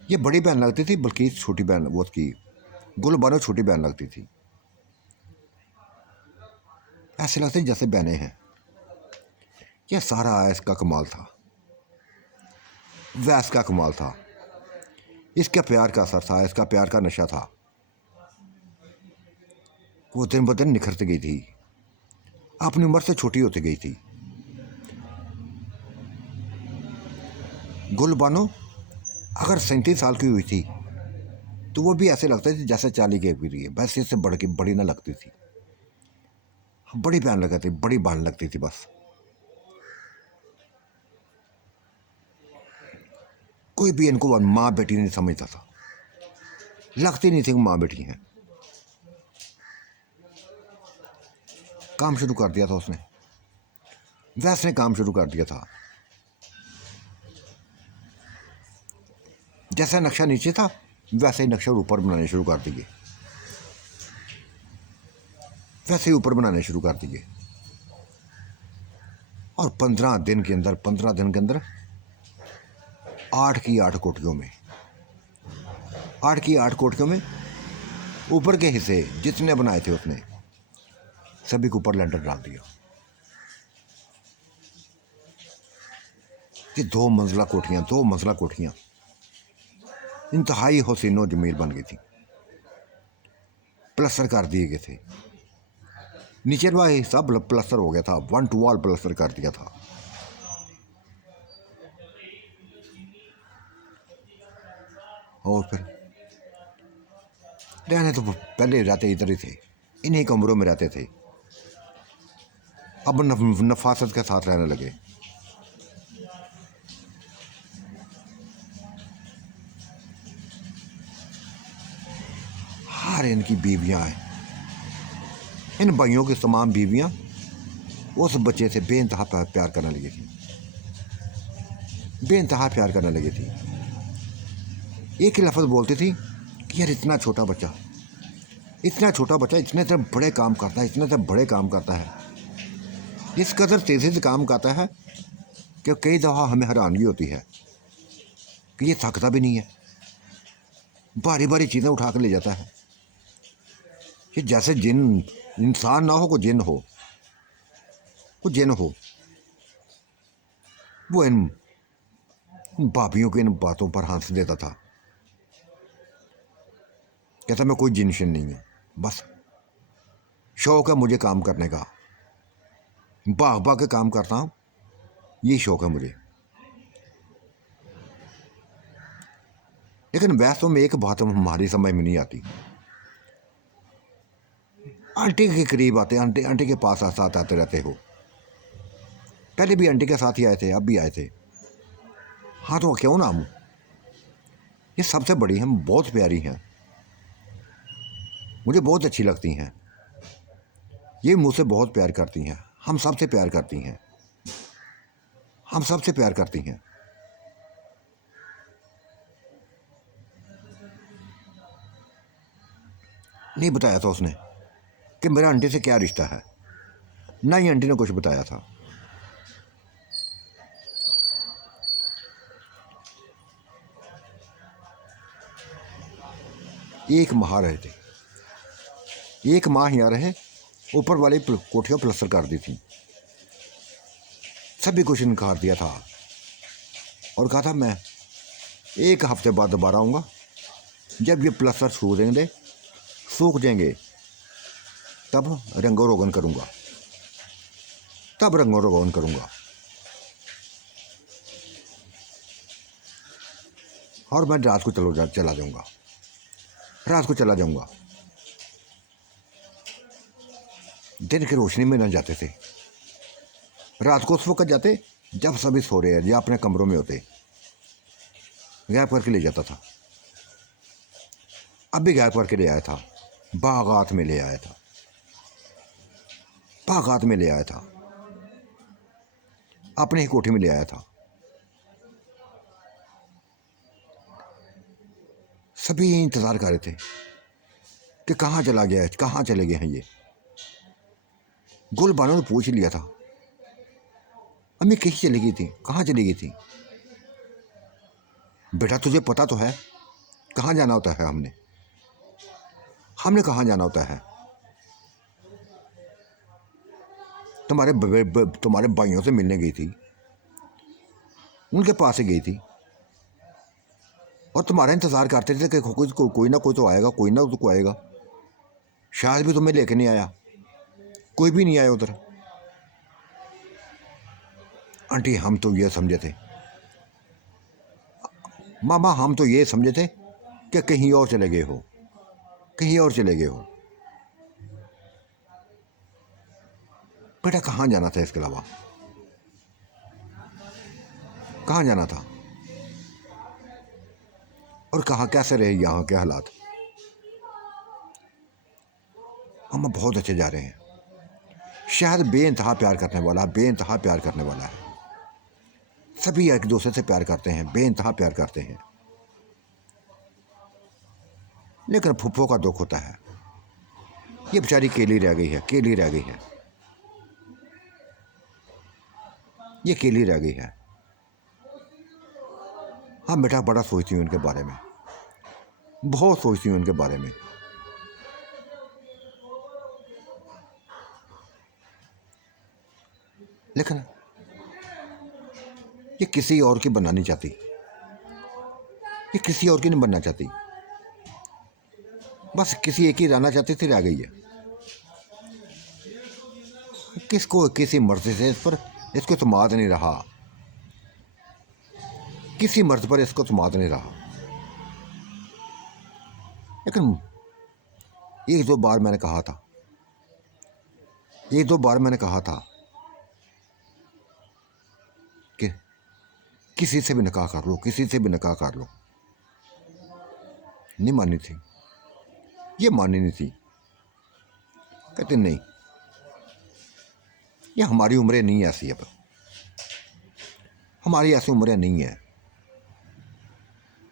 ये बड़ी बहन लगती थी, बल्कीस छोटी बहन, वो उसकी गुलबानो छोटी बहन लगती थी। ऐसे लगते जैसे बहनें हैं। यह सारा इसका कमाल था, वैस का कमाल था, इसका प्यार का असर था, इसका प्यार का नशा था। वो दिन ब दिन निखरती गई थी, अपनी उम्र से छोटी होती गई थी। गुलबानो अगर 37 साल की हुई थी तो वो भी ऐसे लगता थी जैसे 40 की हुई है, बस इससे बड़ी ना लगती थी, बड़ी बहन लगती थी बस। कोई भी इनको माँ बेटी नहीं समझता था, लगती नहीं थी माँ बेटी हैं। काम शुरू कर दिया था उसने, वैस ने काम शुरू कर दिया था। जैसा नक्शा नीचे था वैसे ही नक्शा ऊपर बनाने शुरू कर दिए, और 15 दिन के अंदर 8 की 8 कोठियों में ऊपर के हिस्से जितने बनाए थे उसने सभी के ऊपर लेंटर डाल दिया। ये 2 मंजिला कोठियाँ इंतहाई हसीनो जमील बन गई थी, प्लस्तर कर दिए गए थे, नीचे वाला सब प्लस्तर हो गया था, 1 to all प्लस्तर कर दिया था। और फिर रहने तो पहले रहते इधर ही थे, इन्हीं कमरों में रहते थे, अब नफासत के साथ रहने लगे। सारे इनकी बीवियां हैं, इन भाइयों की तमाम बीवियां उस बच्चे से बेइंतहा प्यार करने लगी थी, बेइंतहा प्यार करने लगी थी। एक ही लफ्ज़ बोलती थी कि यार इतना छोटा बच्चा, इतना छोटा बच्चा इतने से बड़े काम करता है, इतने से बड़े काम करता है, इस कदर तेज़ी से काम करता है कि कई दफ़ा हमें हैरानगी होती है कि ये थकता भी नहीं है, भारी भारी चीज़ें उठा कर ले जाता है। ये जैसे जिन, इंसान ना हो को जिन हो, को जिन हो। वो इन भाभीयों की इन बातों पर हंस देता था, कहता मैं कोई जिनशिन नहीं हूँ, बस शौक है मुझे काम करने का, भाग भाग के काम करता हूँ, ये शौक है मुझे। लेकिन वैसे में एक बात हमारी समझ में नहीं आती, आंटी के करीब आते, आंटी आंटी के पास साथ आते रहते हो, पहले भी आंटी के साथ ही आए थे, अब भी आए थे। हाँ तो क्यों ना हम, ये सबसे बड़ी हैं, बहुत प्यारी हैं, मुझे बहुत अच्छी लगती हैं, ये मुझसे बहुत प्यार करती हैं, हम सबसे प्यार करती हैं, हम सबसे प्यार करती हैं। नहीं बताया था उसने कि मेरा आंटी से क्या रिश्ता है, ना ही आंटी ने कुछ बताया था। एक माह रहे थे, एक माह यहाँ रहे, ऊपर वाली कोठियाँ प्लस्तर कर दी थी, सभी कुछ इनकार दिया था और कहा था मैं 1 हफ्ते बाद दोबारा आऊँगा, जब ये प्लस्तर छू देंगे, सूख जाएंगे, तब रंगो रोगन करूँगा, तब रंगो रोगन करूँगा। और मैं रात को चला जाऊँगा, रात को चला जाऊँगा, दिन की रोशनी में न जाते थे, रात को उस वक्त जाते जब सभी सो रहे हैं या अपने कमरों में होते, गायब करके ले जाता था। अब भी गायब करके ले आया था, बागात में ले आया था, बागात में ले आया था, अपने ही कोठी में ले आया था। सभी इंतज़ार कर रहे थे कि कहाँ चला गया है, कहाँ चले गए हैं ये। गुलबानो ने पूछ लिया था, अम्मी कहीं चली गई थी, कहाँ चली गई थी? बेटा तुझे पता तो है कहाँ जाना होता है, हमने हमने कहाँ जाना होता है? तुम्हारे भाइयों से मिलने गई थी, उनके पास ही गई थी, और तुम्हारा इंतज़ार करते थे कि कोई ना कोई तो आएगा, कोई ना तो कोई आएगा। शायद भी तुम्हें लेके नहीं आया, कोई भी नहीं आया उधर। आंटी हम तो ये समझे थे, मामा हम तो ये समझे थे कि कहीं और चले गए हो, कहीं और चले गए हो। बेटा कहाँ जाना था, इसके अलावा कहाँ जाना था, और कहाँ कैसे रहे यहाँ के हालात? हम बहुत अच्छे जा रहे हैं, शायद बेइंतहा प्यार करने वाला, बेइंतहा प्यार करने वाला है, सभी एक दूसरे से प्यार करते हैं, बेइंतहा प्यार करते हैं। लेकिन फुफ्फो का दुख होता है, ये बेचारी केली रह गई है, केली रह गई है, ये केली रह गई है। हाँ बेटा बड़ा सोचती हूँ उनके बारे में, बहुत सोचती हूँ उनके बारे में। लेकिन ये किसी और की बनना नहीं चाहती, ये किसी और की नहीं बनना चाहती, बस किसी एक ही रहना चाहती थी, रह गई है। किसको किसी मर्जी से इस पर इसको एतमाद नहीं रहा, किसी मर्द पर इसको एतमाद नहीं रहा। लेकिन एक दो बार मैंने कहा था, एक दो बार मैंने कहा था कि किसी से भी निकाह कर लो, किसी से भी निकाह कर लो, नहीं मानी थी। ये मानी नहीं थी। कहते नहीं, ये हमारी उम्रें नहीं ऐसी, अब हमारी ऐसी उम्रें नहीं है।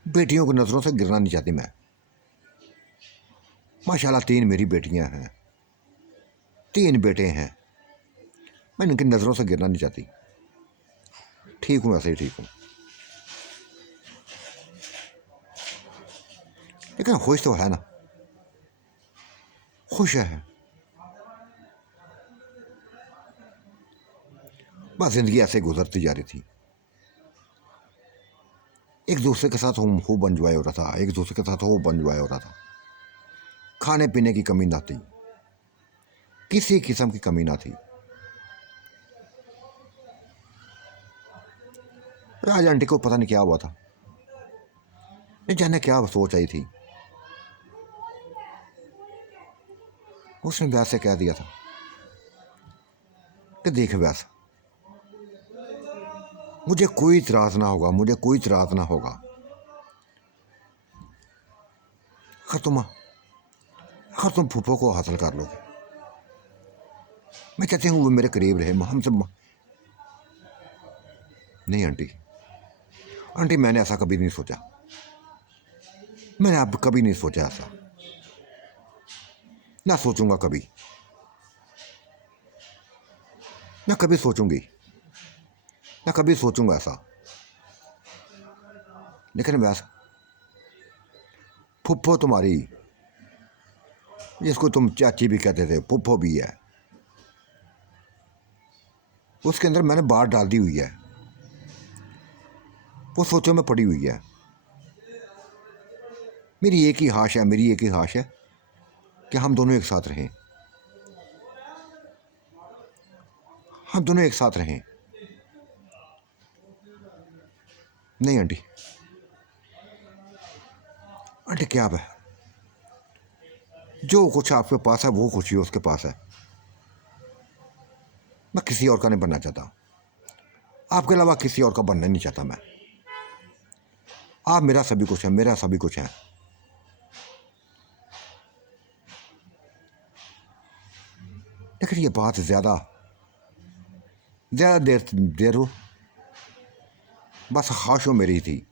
बेटियों की नज़रों से गिरना नहीं चाहती मैं। माशाल्लाह 3 मेरी बेटियां हैं, 3 बेटे हैं। मैं इनकी नज़रों से गिरना नहीं चाहती। ठीक हूँ, ऐसे ही ठीक हूँ। लेकिन खुश तो है ना, खुश है। बस ज़िंदगी ऐसे गुजरती जा रही थी। एक दूसरे के साथ खूब एंजॉय हो रहा था, एक दूसरे के साथ खूब एंजॉय हो रहा था। खाने पीने की कमी ना थी, किसी किस्म की कमी ना थी। राज आंटी को पता नहीं क्या हुआ था, नहीं जाने क्या सोच आई थी। उसने व्यास से कह दिया था कि देख व्यास, मुझे कोई इतराज़ ना होगा, मुझे कोई इतराज़ ना होगा अगर तुम फूफो को हासिल कर लोगे। मैं कहती हूँ वो मेरे करीब रहे, हमसे नहीं आंटी, आंटी मैंने ऐसा कभी नहीं सोचा, मैंने अब कभी नहीं सोचा ऐसा, ना सोचूंगा कभी, ना कभी सोचूंगी, ना कभी सोचूंगा ऐसा। लेकिन व्यास, फुप्पो तुम्हारी, जिसको तुम चाची भी कहते थे, फुप्पो भी है, उसके अंदर मैंने बात डाल दी हुई है। वो सोचो में पड़ी हुई है। मेरी एक ही ख्वाहिश है, मेरी एक ही ख्वाहिश है कि हम दोनों एक साथ रहें, हम दोनों एक साथ रहें। नहीं आंटी, आंटी क्या है, जो कुछ आपके पास है वो खुशी उसके पास है। मैं किसी और का नहीं बनना चाहता, आपके अलावा किसी और का बनना नहीं चाहता मैं। आप मेरा सभी कुछ है, मेरा सभी कुछ है। लेकिन ये बात ज़्यादा देर हो, बस ख्वाहिशों मेरी थी।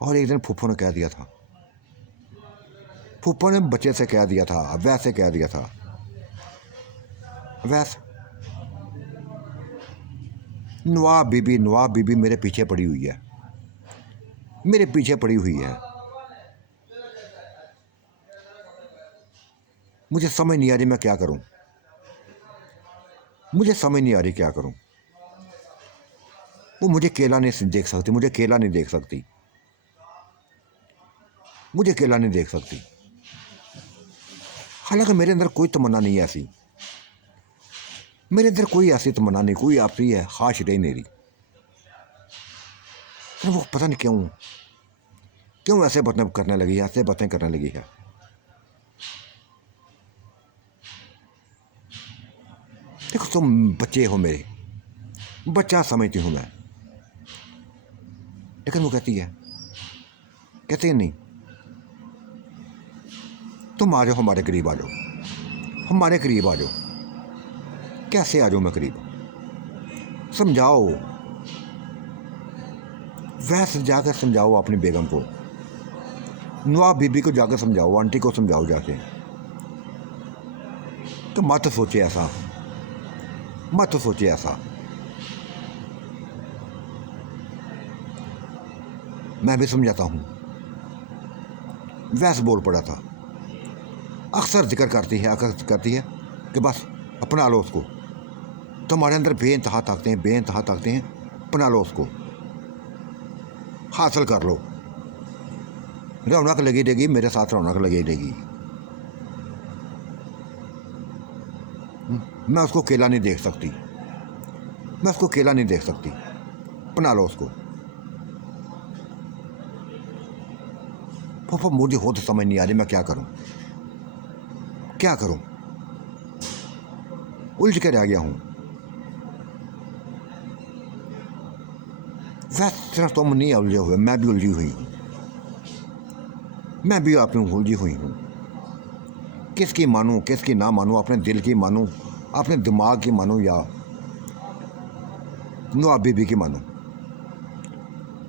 और एक दिन फूफो ने कह दिया था, फूफो ने बच्चे से कह दिया था, वैसे कह दिया था, वैस नवाब बीबी मेरे पीछे पड़ी हुई है, मेरे पीछे पड़ी हुई है। मुझे समझ नहीं आ रही मैं क्या करूं, मुझे समझ नहीं आ रही क्या करूं। वो मुझे अकेला नहीं देख सकती, मुझे अकेला नहीं देख सकती, मुझे अकेला नहीं देख सकती। हालांकि मेरे अंदर कोई तमन्ना नहीं है ऐसी, मेरे अंदर कोई ऐसी तमन्ना नहीं, कोई आपसी है ख्वाहिश रही मेरी। वो पता नहीं क्यों क्यों ऐसे बातें करने लगी है, ऐसे बातें करने लगी है। देखो तुम बच्चे हो मेरे, बच्चा समझती हूँ मैं। लेकिन वो कहती है, कहती है नहीं, तुम आ जाओ हमारे करीब, आ जाओ हमारे करीब, आ जाओ। कैसे आ जाऊँ मैं करीब, समझाओ, वैसे जाकर समझाओ अपनी बेगम को, नवाब बीबी को जाकर समझाओ, आंटी को समझाओ जाके। तो मत सोचे ऐसा, मत सोचे ऐसा। मैं भी समझाता हूँ। वैसे बोल पड़ा था, अक्सर जिक्र करती है, अक्सर करती है कि बस अपना लो उसको, तुम्हारे अंदर बेइंतहा ताकतें हैं, बेइंतहा ताकतें हैं, अपना लो उसको, हासिल कर लो। रौनक लगी रहेगी, मेरे साथ रौनक लगी रहेगी। मैं उसको अकेला नहीं देख सकती, मैं उसको अकेला नहीं देख सकती, अपना लो उसको। फूफा मुझे खुद समझ नहीं आ रही मैं क्या करूं, क्या करूं, उलझ के रह गया हूं। वैसे सिर्फ तुम नहीं उलझे हुए, मैं भी उलझी हुई हूं। मैं भी आप में उलझी हुई हूँ। किसकी मानूँ किसकी ना मानूँ, अपने दिल की मानूँ, अपने दिमाग की मानूँ, या नवाब बीबी की मानूँ।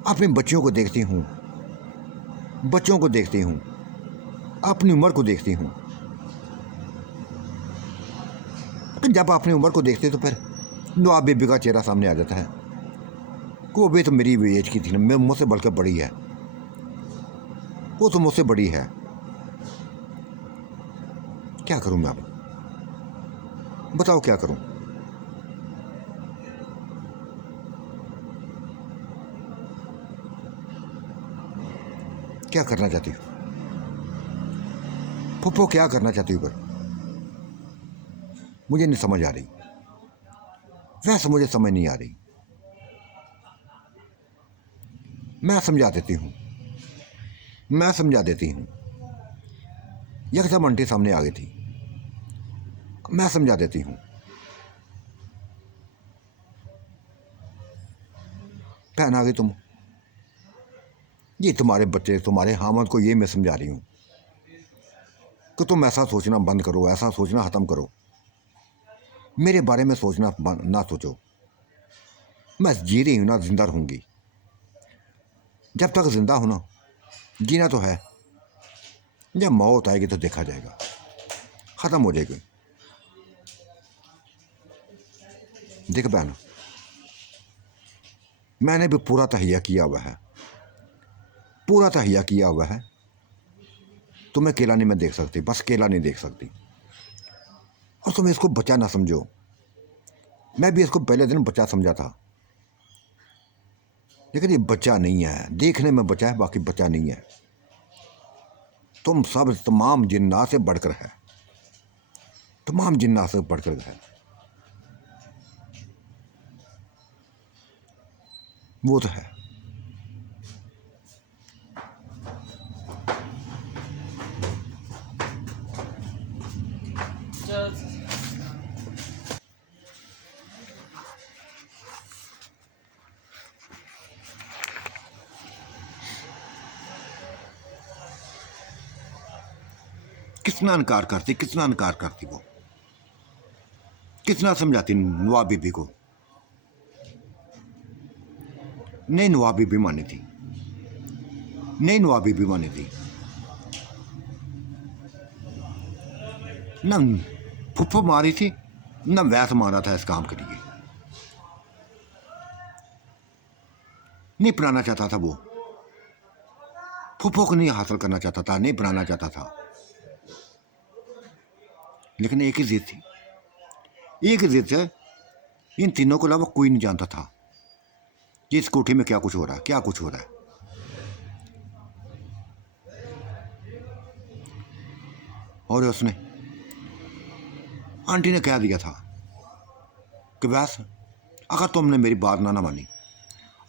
अपने बच्चों को देखती हूँ, बच्चों को देखती हूँ, अपनी उम्र को देखती हूँ। तो जब अपनी उम्र को देखते तो फिर नवाब बीबी का चेहरा सामने आ जाता है कि वो भी तो मेरी एज की थी ना, मैं मुझसे बढ़कर बड़ी है, वो तो मुझसे बड़ी है। क्या करूं मैं अब, बताओ क्या करूं। क्या करना चाहती हूँ फुप्पो, क्या करना चाहती हूँ, पर मुझे नहीं समझ आ रही, वैसे मुझे समझ नहीं आ रही। मैं समझा देती हूँ, मैं समझा देती हूँ। यकदम आंटी सामने आ गई थी, मैं समझा देती हूँ। बहन आ गई तुम, ये तुम्हारे बच्चे तुम्हारे हामद को ये मैं समझा रही हूँ कि तुम ऐसा सोचना बंद करो, ऐसा सोचना ख़त्म करो, मेरे बारे में सोचना ना सोचो। मैं जी रही हूँ ना, जिंदा रहूँगी। जब तक जिंदा हूँ ना, जीना तो है। जब मौत आएगी तो देखा जाएगा, ख़त्म हो जाएगी। देख बहन, मैंने भी पूरा तहिया किया हुआ है, पूरा तहिया किया हुआ है। तुम्हें अकेला नहीं मैं देख सकती, बस अकेला नहीं देख सकती। और तुम इसको बच्चा ना समझो, मैं भी इसको पहले दिन बच्चा समझा था, लेकिन ये बच्चा नहीं है। देखने में बच्चा है, बाकी बच्चा नहीं है। तुम सब तमाम जिन्नात से बढ़कर है, तमाम जिन्नात से बढ़कर है। वो तो है। कितना इनकार करती, कितना इनकार करती, वो कितना समझाती नवाब बीबी को। नहीं नवाब बीबी मानी थी, नहीं नवाब बीबी मानी थी ना। फुफ्फो मारी थी ना, वैस मारा था इस काम के लिए। नहीं बनाना चाहता था वो, फुफ्फो को नहीं हासिल करना चाहता था, नहीं बनाना चाहता था। लेकिन एक ही जिद थी, एक ही जिद से इन तीनों को अलावा कोई नहीं जानता था कि इस कोठी में क्या कुछ हो रहा है, क्या कुछ हो रहा है। और उसने आंटी ने कह दिया था कि वैस, अगर तुमने मेरी बात ना मानी,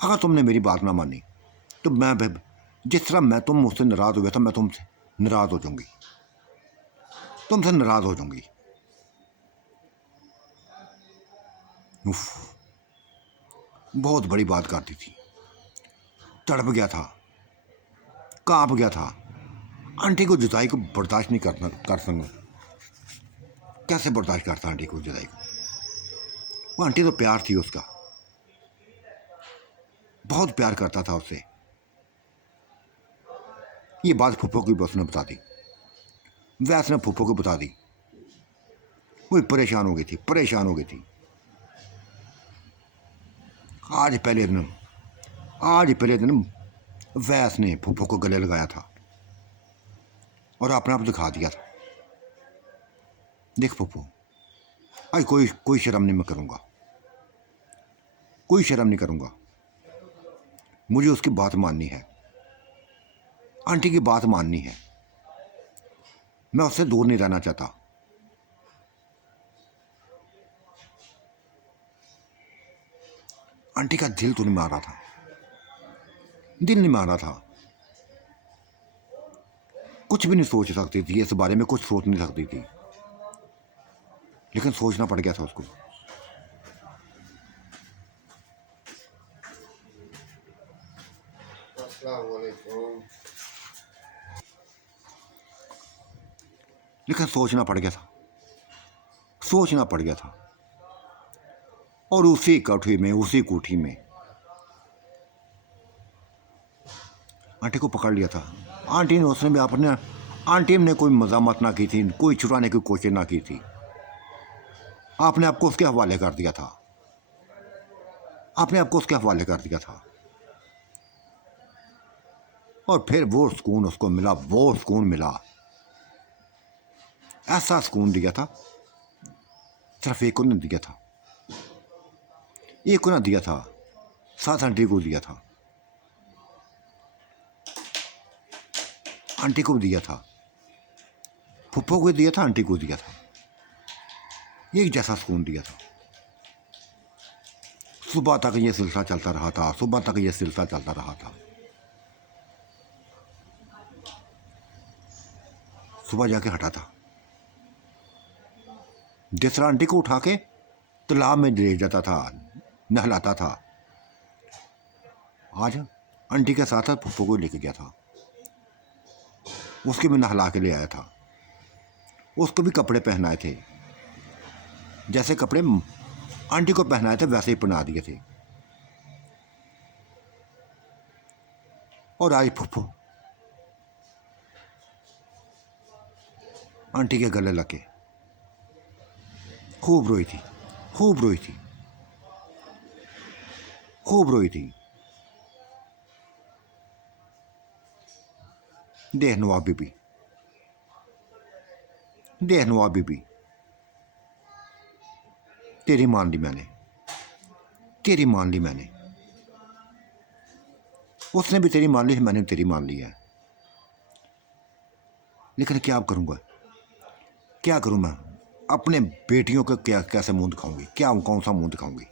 अगर तुमने मेरी बात ना मानी तो मैं जिस तरह मैं तुम मुझसे नाराज हो गया था, मैं तुमसे नाराज हो जाऊंगी, तुमसे नाराज हो जाऊंगी। उफ, बहुत बड़ी बात करती थी। तड़प गया था, कांप गया था। आंटी को जुदाई को बर्दाश्त नहीं कर सकूँ। कैसे बर्दाश्त करता आंटी को जुदाई को। वो आंटी तो प्यार थी उसका, बहुत प्यार करता था उससे। ये बात फुप्पो की बस ने बता दी, वैस ने फुप्पो को बता दी। वो परेशान हो गई थी, परेशान हो गई थी। आज पहले दिन, आज पहले दिन वैस ने फुप्पो को गले लगाया था और अपने आप दिखा दिया था, देख फुप्पो, आज कोई कोई शर्म नहीं मैं करूँगा, कोई शर्म नहीं करूँगा। मुझे उसकी बात माननी है, आंटी की बात माननी है। मैं उससे दूर नहीं रहना चाहता। आंटी का दिल तो नहीं मार रहा था, दिल नहीं मार रहा था। कुछ भी नहीं सोच सकती थी इस बारे में, कुछ सोच नहीं सकती थी, लेकिन सोचना पड़ गया था उसको। अस्सलाम वालेकुम। लेकिन सोचना पड़ गया था, सोचना पड़ गया था। और उसी कोठी में, उसी कोठी में आंटी को पकड़ लिया था। आंटी ने, उसने भी अपने, आंटी ने कोई मजामत ना की थी, कोई छुड़ाने की कोशिश ना की थी। आपने आपको उसके हवाले कर दिया था, आपने आपको उसके हवाले कर दिया था। और फिर वो सुकून उसको मिला, वो सुकून मिला, ऐसा सुकून दिया था, सिर्फ एक को नहीं दिया था, एक को ना दिया था, साथ आंटी को दिया था, आंटी को दिया था, फुप्पो को दिया था, आंटी को दिया था। एक जैसा सुकून दिया था। सुबह तक ये सिलसिला चलता रहा था, सुबह तक ये सिलसिला चलता रहा था। सुबह जाके हटा था। जिस तरह आंटी को उठा के तालाब में ले जाता था, नहलाता था, आज आंटी के साथ फुप्पो को लेके गया था, उसके भी नहला के ले आया था, उसको भी कपड़े पहनाए थे, जैसे कपड़े आंटी को पहनाए थे वैसे ही पहना दिए थे। और आज फुप्पो आंटी के गले लगे, खूब रोई थी, खूब रोई थी, खूब रोई थी। देख नवाब बीबी, देख नवाब बीबी, तेरी मान ली मैंने, तेरी मान ली मैंने, उसने भी तेरी मान ली, मैंने तेरी मान ली है। लेकिन क्या करूँगा, क्या करूँ मैं? अपने बेटियों को क्या कैसे मुंह दिखाऊंगी, क्या कौन सा मुंह दिखाऊंगी?